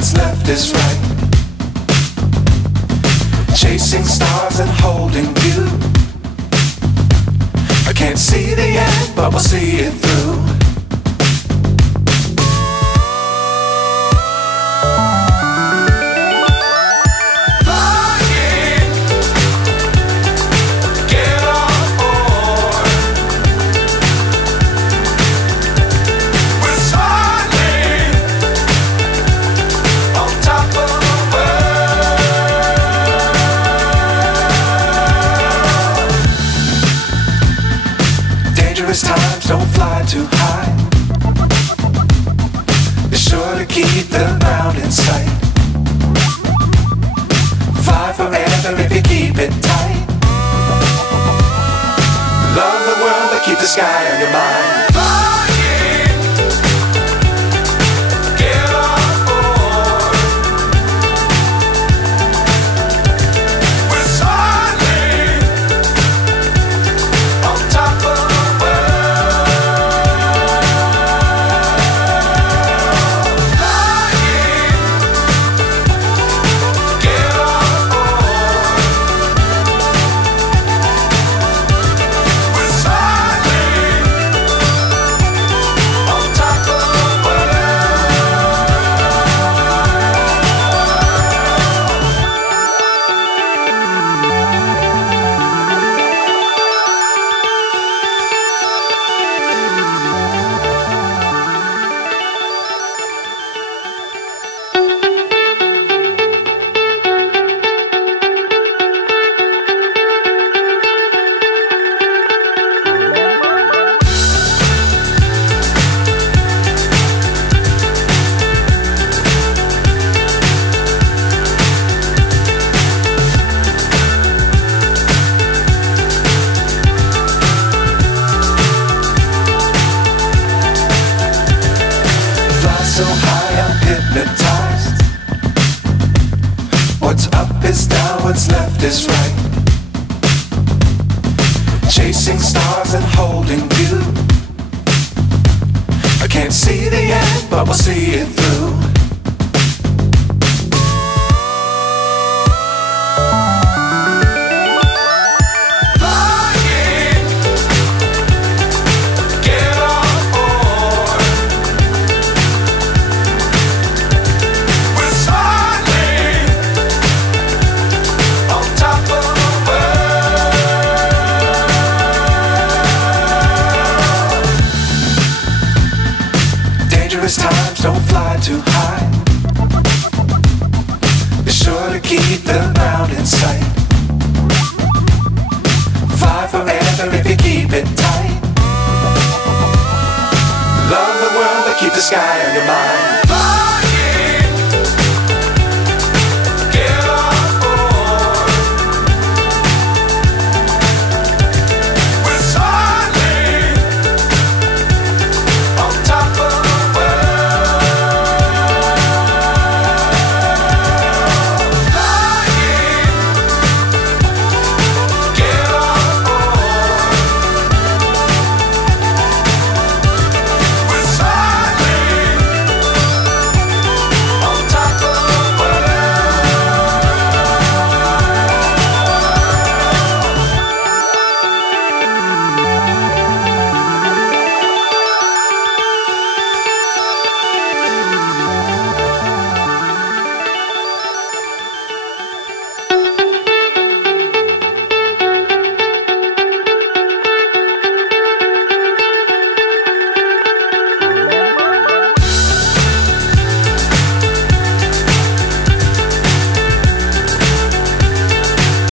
what's left is right. Chasing stars and holding you. I can't see the end, but we'll see it through. Dangerous times, don't fly too high. Be sure to keep the ground in sight. Fly forever if you keep it tight. Love the world, but keep the sky on your mind. So high, I'm hypnotized. What's up is down, what's left is right. Chasing stars and holding you. I can't see the end, but we'll see it through. Dangerous times, don't fly too high. Be sure to keep the ground in sight. Fly forever if you keep it tight. Love the world, but keep the sky on your mind.